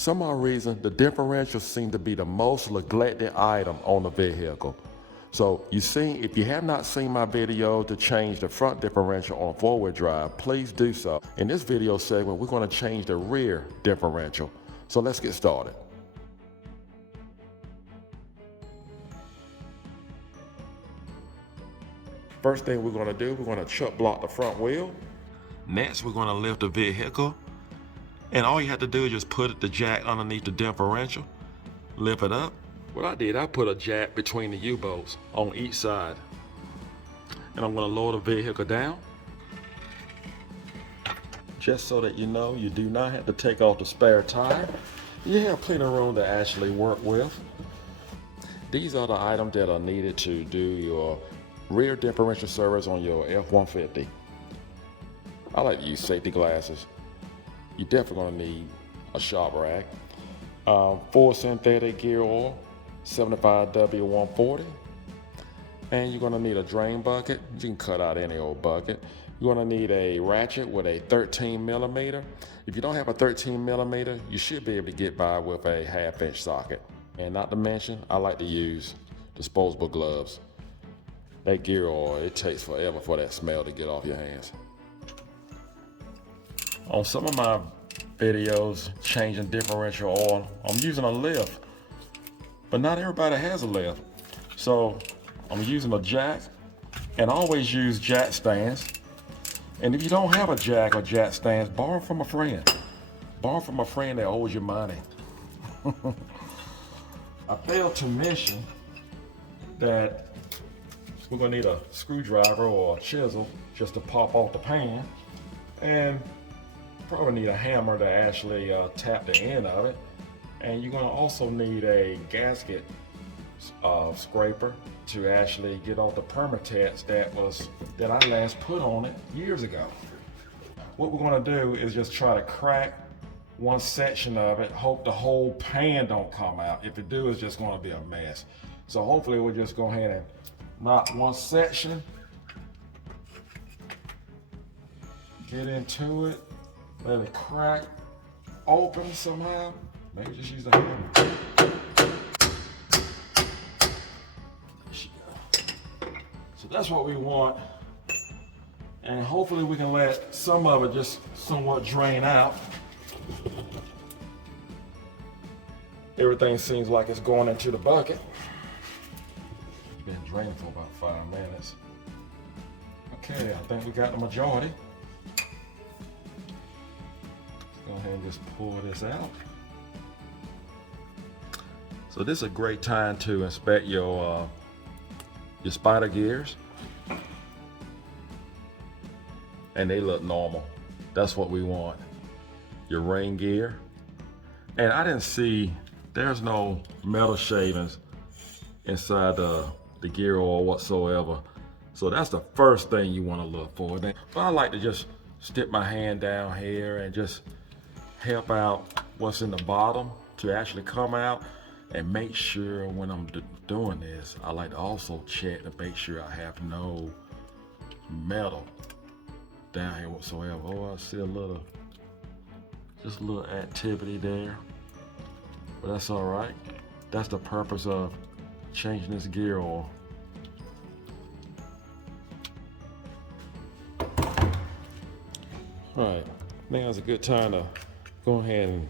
some odd reason, the differential seems to be the most neglected item on the vehicle. So if you have not seen my video to change the front differential on four-wheel drive, please do so. In this video segment, we're going to change the rear differential. So let's get started. First thing we're going to do, we're going to chuck block the front wheel. Next, we're going to lift the vehicle. And all you have to do is just put the jack underneath the differential, lift it up. What I did, I put a jack between the U-bolts on each side. And I'm going to lower the vehicle down. Just so that you know, you do not have to take off the spare tire. You have plenty of room to actually work with. These are the items that are needed to do your rear differential service on your F-150. I like to use safety glasses. You're definitely going to need a shop rack, full synthetic gear oil, 75W140, and you're going to need a drain bucket. You can cut out any old bucket. You're going to need a ratchet with a 13 millimeter. If you don't have a 13 millimeter, you should be able to get by with a 1/2-inch socket. And not to mention, I like to use disposable gloves. That gear oil, it takes forever for that smell to get off your hands. On some of my videos changing differential oil, I'm using a lift, but not everybody has a lift. So I'm using a jack, and I always use jack stands. And if you don't have a jack or jack stands, borrow from a friend. Borrow from a friend that owes you money. I failed to mention that we're gonna need a screwdriver or a chisel just to pop off the pan, and probably need a hammer to actually tap the end of it. And you're gonna also need a gasket scraper to actually get off the permatex that I last put on it years ago. What we're gonna do is just try to crack one section of it, hope the whole pan don't come out. If it do, it's just gonna be a mess. So hopefully we'll just go ahead and knock one section, get into it, let it crack open somehow. Maybe just use the hammer. There she go. So that's what we want. And hopefully we can let some of it just somewhat drain out. Everything seems like it's going into the bucket. It's been draining for about 5 minutes. Okay, I think we got the majority. Go ahead and just pull this out. So this is a great time to inspect your spider gears. And they look normal. That's what we want. Your ring gear. And I didn't see, there's no metal shavings inside the gear oil whatsoever. So that's the first thing you want to look for. But I like to just stick my hand down here and just help out what's in the bottom to actually come out, and make sure when I'm doing this, I like to also check to make sure I have no metal down here whatsoever. Oh, I see just a little activity there, but that's all right. That's the purpose of changing this gear oil. All right, now is a good time to go ahead and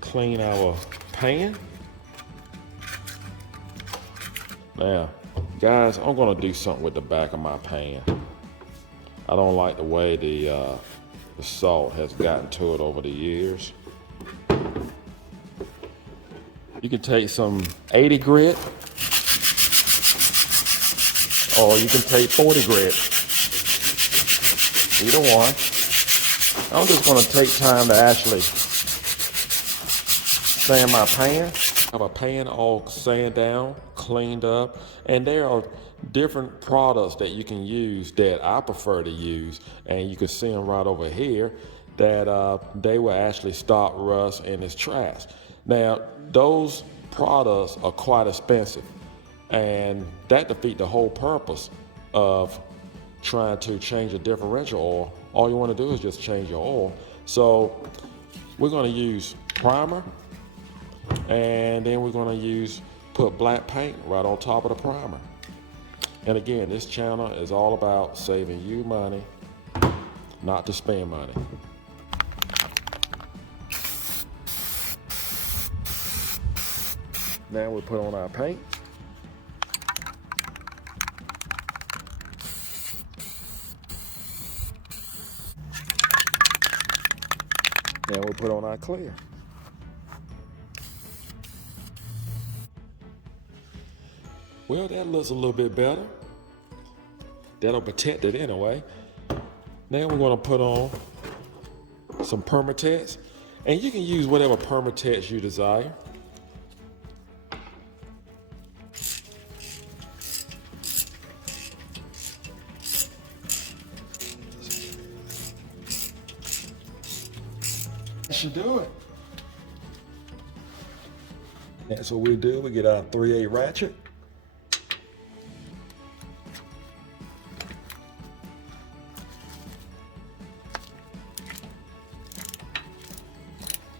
clean our pan. Now, guys, I'm gonna do something with the back of my pan. I don't like the way the salt has gotten to it over the years. You can take some 80 grit, or you can take 40 grit. Either one. I'm just gonna take time to actually sand my pan. I have a pan all sanded down, cleaned up, and there are different products that you can use that I prefer to use, and you can see them right over here that they will actually stop rust in its tracks. Now, those products are quite expensive, and that defeats the whole purpose of trying to change a differential oil. All you want to do is just change your oil. So we're going to use primer And then we're going to put black paint right on top of the primer. And again, this channel is all about saving you money, not to spend money. Now we put on our paint. Now we put on our clear. Well, that looks a little bit better. That'll protect it anyway. Now we're going to put on some Permatex, and you can use whatever Permatex you desire. That should do it. That's what we do. We get our 3/8 ratchet.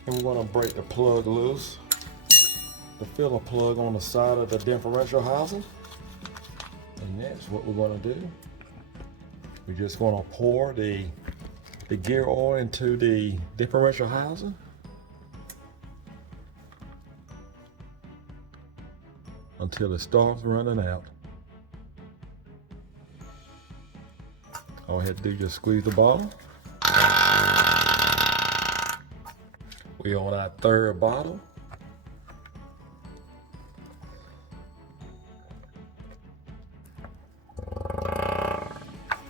And we're going to break the plug loose, the filler plug on the side of the differential housing. And that's what we're going to do. We're just going to pour the gear oil into the differential housing. Until it starts running out. All I have to do is just squeeze the bottle. We're on our third bottle.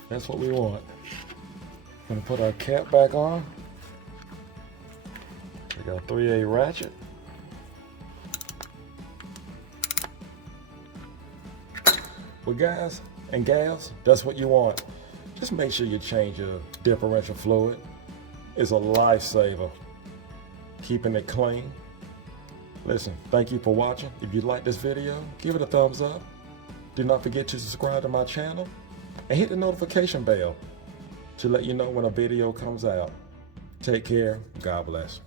That's what we want. Gonna put our cap back on. We got a 3/8 ratchet. Well, guys and gals, that's what you want. Just make sure you change your differential fluid. It's a lifesaver. Keeping it clean. Listen, thank you for watching. If you like this video, give it a thumbs up. Do not forget to subscribe to my channel and hit the notification bell to let you know when a video comes out. Take care. God bless.